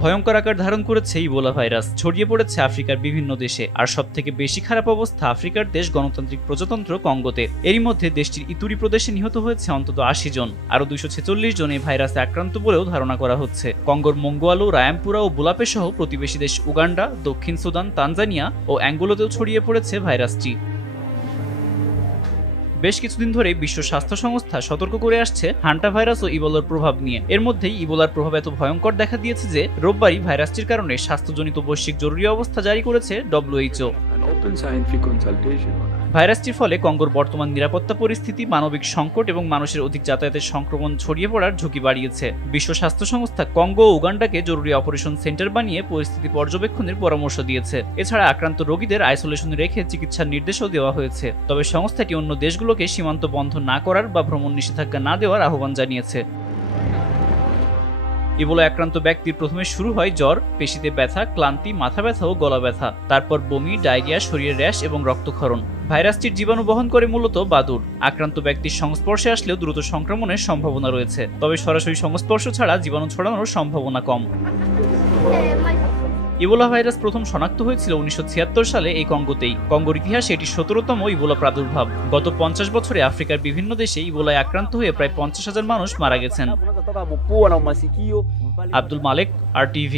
ভয়ঙ্কর আকার ধারণ করেছে ইবোলা ভাইরাস, ছড়িয়ে পড়েছে আফ্রিকার বিভিন্ন দেশে। আর সবথেকে বেশি খারাপ অবস্থা আফ্রিকার দেশ গণতান্ত্রিক প্রজাতন্ত্র কঙ্গোতে। এরই মধ্যে দেশটির ইতুরি প্রদেশে নিহত হয়েছে অন্তত ৮০ জন, আরও ২৪৬ জন এই ভাইরাসে আক্রান্ত বলেও ধারণা করা হচ্ছে। কঙ্গোর মঙ্গোয়ালো, রায়ামপুরা ও বুলাপে সহ প্রতিবেশী দেশ উগান্ডা, দক্ষিণ সুদান, তানজানিয়া ও অ্যাঙ্গোলাতেও ছড়িয়ে পড়েছে ভাইরাসটি। বেশ কিছুদিন ধরে বিশ্ব স্বাস্থ্য সংস্থা সতর্ক করে আসছে হান্টা ভাইরাস ও ইবোলার প্রভাব নিয়ে। এর মধ্যেই ইবোলার প্রভাব এত ভয়ঙ্কর দেখা দিয়েছে যে রোববারই ভাইরাসটির কারণে স্বাস্থ্যজনিত বৈশ্বিক জরুরি অবস্থা জারি করেছে WHO। ভাইরাসটির ফলে কঙ্গোর বর্তমান নিরাপত্তা পরিস্থিতি, মানবিক সংকট এবং মানুষের অধিক যাতায়াতের সংক্রমণ ছড়িয়ে পড়ার ঝুঁকি বাড়িয়েছে। বিশ্ব স্বাস্থ্য সংস্থা কঙ্গো ও উগান্ডাকে জরুরি অপারেশন সেন্টার বানিয়ে পরিস্থিতি পর্যবেক্ষণের পরামর্শ দিয়েছে। এছাড়া আক্রান্ত রোগীদের আইসোলেশনে রেখে চিকিৎসার নির্দেশও দেওয়া হয়েছে। তবে সংস্থাটি অন্য দেশগুলোকে সীমান্ত বন্ধ না করার বা ভ্রমণ নিষেধাজ্ঞা না দেওয়ার আহ্বান জানিয়েছে। ইবোলা আক্রান্ত ব্যক্তির প্রথমে শুরু হয় জ্বর, পেশিতে ব্যথা, ক্লান্তি, মাথা ব্যথা ও গলা ব্যথা, তারপর বমি, ডায়রিয়া, শরীরে র্যাশ এবং রক্তক্ষরণ। ভাইরাসটির জীবাণু বহন করে মূলত বাদুড়। আক্রান্ত ব্যক্তির সংস্পর্শে আসলেও দ্রুত সংক্রমণের সম্ভাবনা রয়েছে, তবে সরাসরি সংস্পর্শ ছাড়া জীবাণু ছড়ানোর সম্ভাবনা কম। ইবোলা ভাইরাস প্রথম শনাক্ত হয়েছিল ১৯৭৬ সালে এই কঙ্গোতেই। কঙ্গোর ইতিহাসে এটি ১৭তম ইবোলা প্রাদুর্ভাব। গত ৫০ বছরে আফ্রিকার বিভিন্ন দেশে ইবোলায় আক্রান্ত হয়ে প্রায় ৫০,০০০ মানুষ মারা গেছেন। আব্দুল মালেক, RTV।